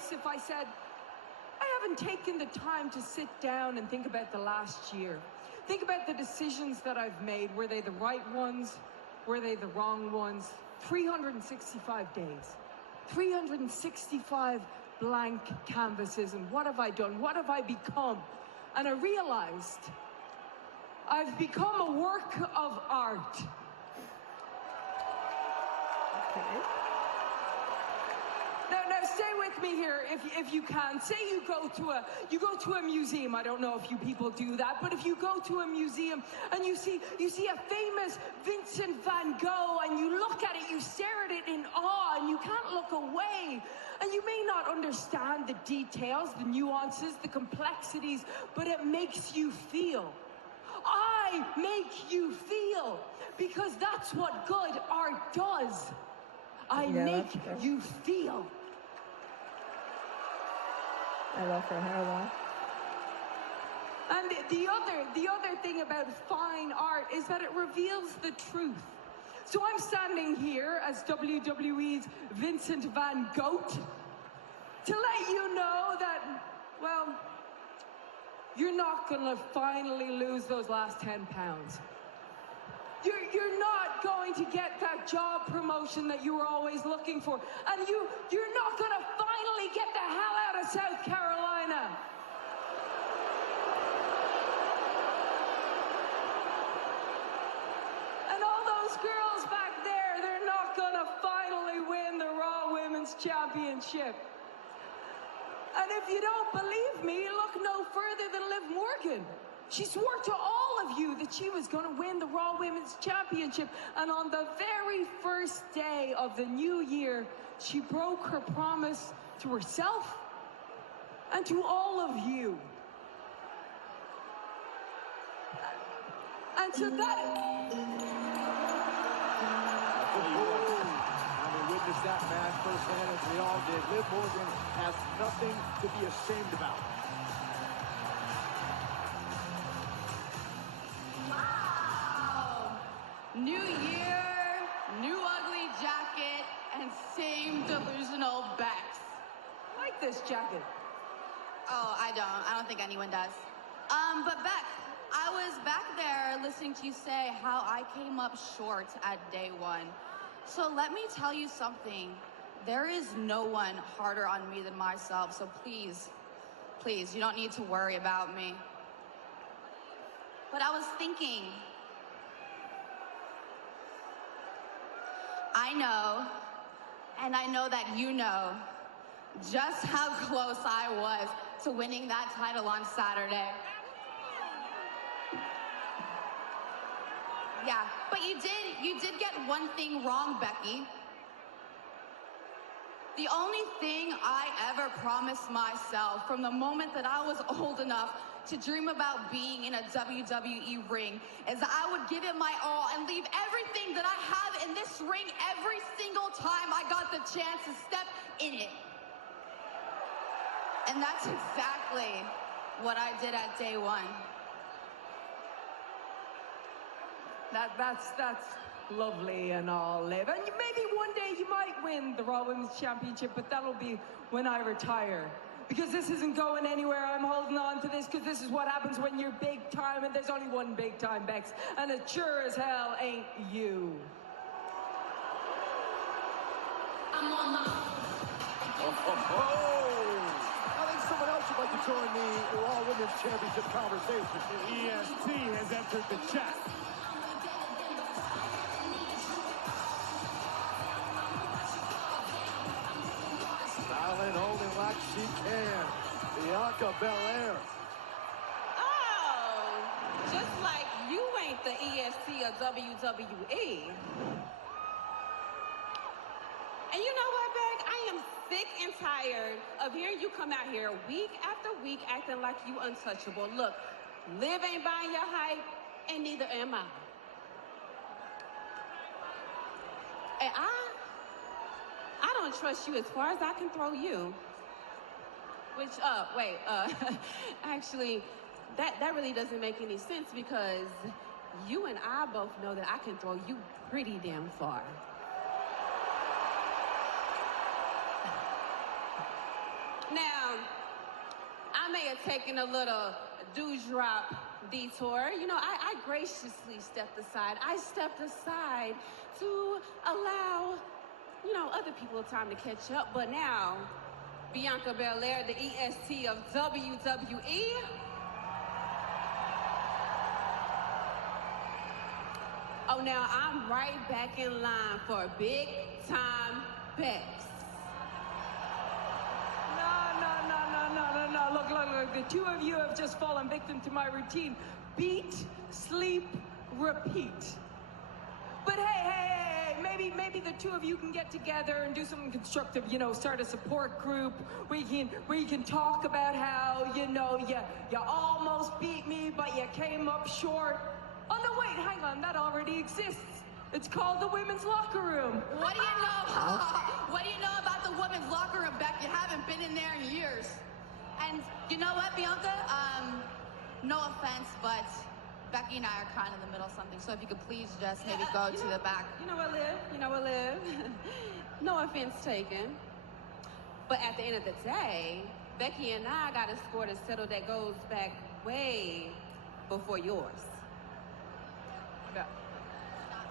remiss if I said I haven't taken the time to sit down and think about the last year. Think about the decisions that I've made. Were they the right ones? Were they the wrong ones? 365 days. 365 blank canvases. And what have I done? What have I become? And I realized I've become a work of art. Okay. Now stay with me here if you can. Say you go to a museum. I don't know if you people do that, but if you go to a museum and you see a famous Vincent van Gogh and you look at it, you stare at it in awe and you can't look away. And you may not understand the details, the nuances, the complexities, but it makes you feel. I make you feel, because that's what good art does. I make you feel. I love her hairline. And the other thing about fine art is that it reveals the truth. So I'm standing here as WWE's Vincent van Gogh to let you know that, well, you're not gonna finally lose those last 10 pounds. You're not going to get that job promotion that you were always looking for. And you're not going to finally get the hell out of South Carolina. And all those girls back there, they're not going to finally win the Raw Women's Championship. And if you don't believe me, look no further than Liv Morgan. She swore to all of you that she was going to win the Raw Women's Championship. And on the very first day of the new year, she broke her promise to herself and to all of you. And to that... Having witnessed that match firsthand, as we all did, Liv Morgan has nothing to be ashamed about. New year, new ugly jacket, and same delusional backs. I like this jacket. Oh, I don't think anyone does. But Beck, I was back there listening to you say how I came up short at day one. So let me tell you something. There is no one harder on me than myself, so please, you don't need to worry about me. But I was thinking, I know, and I know that you know, just how close I was to winning that title on Saturday. Yeah, but you did get one thing wrong, Becky. The only thing I ever promised myself from the moment that I was old enough to dream about being in a WWE ring is that I would give it my all and leave everything that I have in this ring every single time I got the chance to step in it. And that's exactly what I did at day one. That's lovely and all, Liv. And maybe one day you might win the Raw Women's Championship, but that'll be when I retire. Because this isn't going anywhere. I'm holding on to this because this is what happens when you're big time, and there's only one big time, Bex, and it sure as hell ain't you. I'm on my... I think someone else would like to join the Raw Women's Championship conversation. EST has entered the chat. Styling holding like she can. Bianca Belair. Oh, just like you ain't the EST of WWE. And you know what, Beck? I am sick and tired of hearing you come out here week after week acting like you untouchable. Look, Liv ain't buying your hype, and neither am I. And I don't trust you as far as I can throw you. Which, actually, that really doesn't make any sense because you and I both know that I can throw you pretty damn far. Now, I may have taken a little dewdrop detour. You know, I graciously stepped aside. I stepped aside to allow, you know, other people time to catch up. But now, Bianca Belair, the EST of WWE. Oh, now I'm right back in line for big time bets. No. Look. The two of you have just fallen victim to my routine. Beat, sleep, repeat. But hey, maybe the two of you can get together and do something constructive, you know, start a support group where you can talk about how, you know, you almost beat me, but you came up short. Oh no, wait, hang on, that already exists. It's called the women's locker room. What do you know? What do you know about the women's locker room, Beck? You haven't been in there in years. And you know what, Bianca? No offense, but Becky and I are kind of in the middle of something. So if you could please just maybe go to the back. You know what, Liv? No offense taken. But at the end of the day, Becky and I got a score to settle that goes back way before yours. Yeah.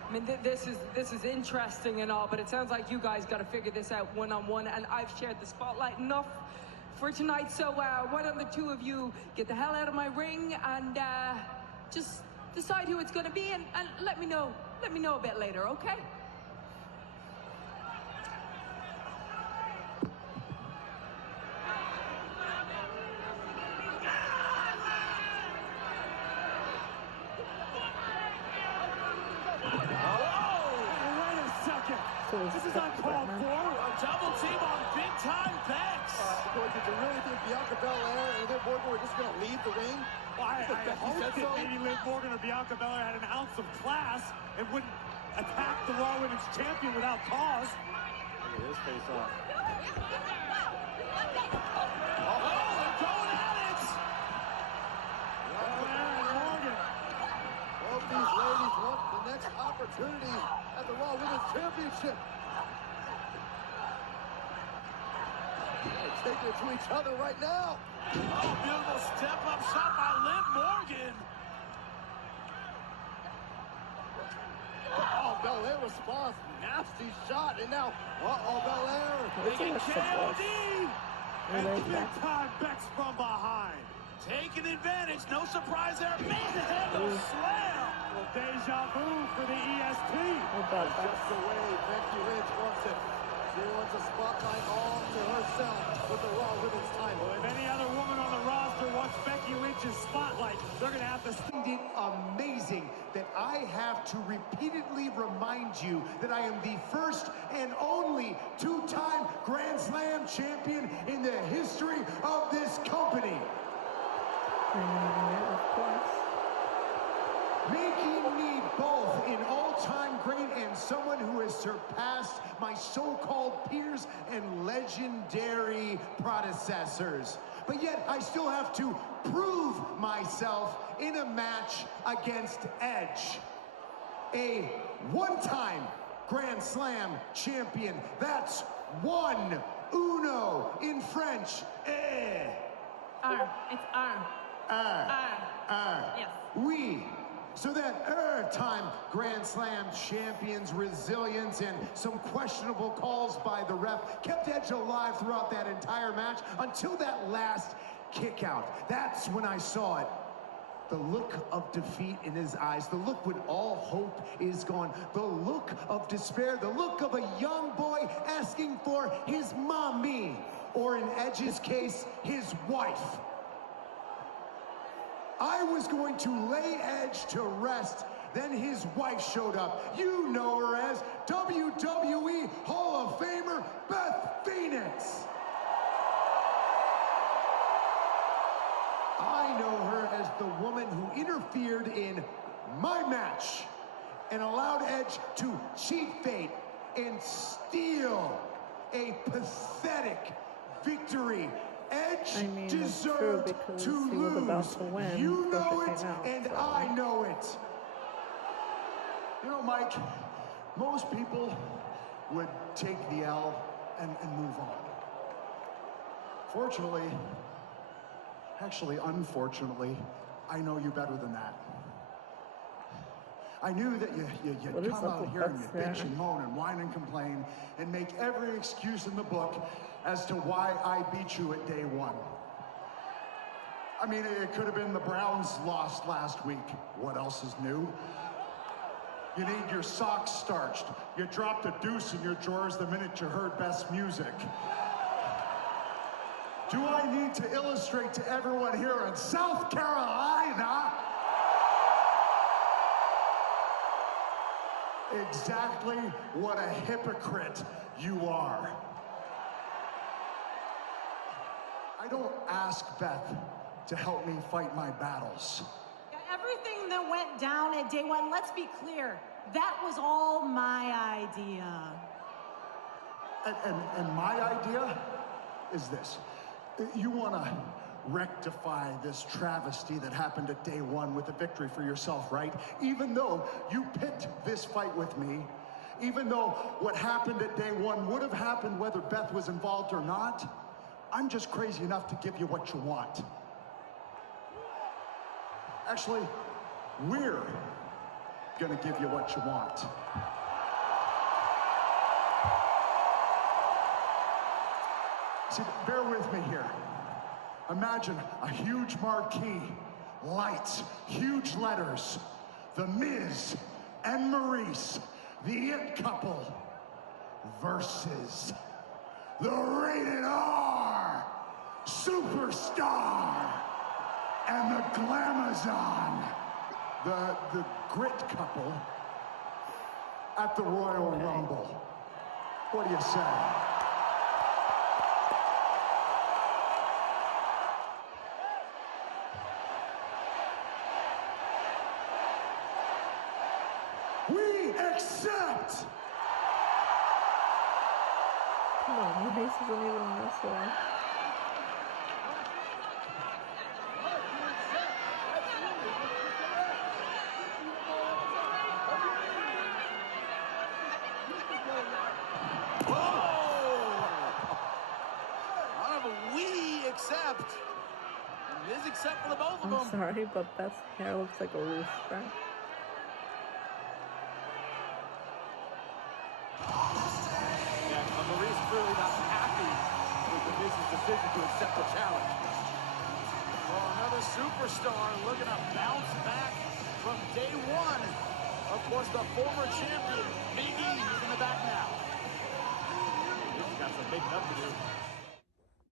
I mean, this is interesting and all, but it sounds like you guys got to figure this out one-on-one, and I've shared the spotlight enough for tonight. So why don't the two of you get the hell out of my ring and just decide who it's going to be, and let me know a bit later, okay? This is uncalled for. A double team on big time Bex. Did you really think Bianca Belair and Liv Morgan were just going to leave the ring? Well, I hope that maybe Liv Morgan or Bianca Belair had an ounce of class and wouldn't attack the Raw Women's Champion without cause. Look at his face off. Oh, they're going at it. Belair and Morgan. Both these ladies want the next opportunity at the Raw Women's Championship. They're taking it to each other right now. Oh, beautiful step-up shot by Liv Morgan. Oh, Belair responds. Nasty shot. And now, Belair. Big KOD. And Right big back. time Bex from behind. Taking advantage. No surprise there. Manhandle slam. Well, deja vu for the EST. About that. Just the way Becky Lynch wants it. She wants a spotlight all to herself with the Raw Women's title. Well, if any other woman on the roster wants Becky Lynch's spotlight, they're going to have to... Find it amazing that I have to repeatedly remind you that I am the first and only two-time Grand Slam champion in the history of this company. Of course. Making me both an all-time great and someone who has surpassed my so-called peers and legendary predecessors. But yet I still have to prove myself in a match against Edge. A one-time Grand Slam champion. That's one. Uno in French. Arm. It's arm. Yes. Oui. So that time Grand Slam champion's resilience and some questionable calls by the ref kept Edge alive throughout that entire match until that last kick out. That's when I saw it. The look of defeat in his eyes, the look when all hope is gone, the look of despair, the look of a young boy asking for his mommy, or in Edge's case, his wife. I was going to lay Edge to rest, then his wife showed up. You know her as WWE Hall of Famer Beth Phoenix. I know her as the woman who interfered in my match and allowed Edge to cheat fate and steal a pathetic victory. Edge deserved because to he was lose. about to win You know before it it, came out, and so. I know it. You know, Mike, most people would take the L and move on. Fortunately, actually, unfortunately, I know you better than that. I knew that you'd What is come up out with here and that you bitch stare? and moan and whine and complain and make every excuse in the book as to why I beat you at day one. I mean, it could have been the Browns lost last week. What else is new? You need your socks starched. You dropped a deuce in your drawers the minute you heard best music. Do I need to illustrate to everyone here in South Carolina exactly what a hypocrite you are? I don't ask Beth to help me fight my battles. Everything that went down at day one, let's be clear, that was all my idea. And my idea is this. You want to rectify this travesty that happened at day one with a victory for yourself, right? Even though you picked this fight with me, even though what happened at day one would have happened whether Beth was involved or not, I'm just crazy enough to give you what you want. Actually, we're gonna give you what you want. See, bear with me here. Imagine a huge marquee, lights, huge letters, The Miz and Maurice, the It Couple, versus the Rated R Superstar and the Glamazon, the Grit Couple at the Royal Rumble. What do you say? We accept! Come on, Maurice isn't even a wrestler. We accept. It is accept for the both of them. I'm sorry, but Beth's hair looks like a rooster. Yeah, but Marie's clearly not happy with the Miz's decision to accept the challenge. Well, another superstar looking to bounce back from day one. Of course, the former champion, Big E, is in the back now. He's got some making up to do.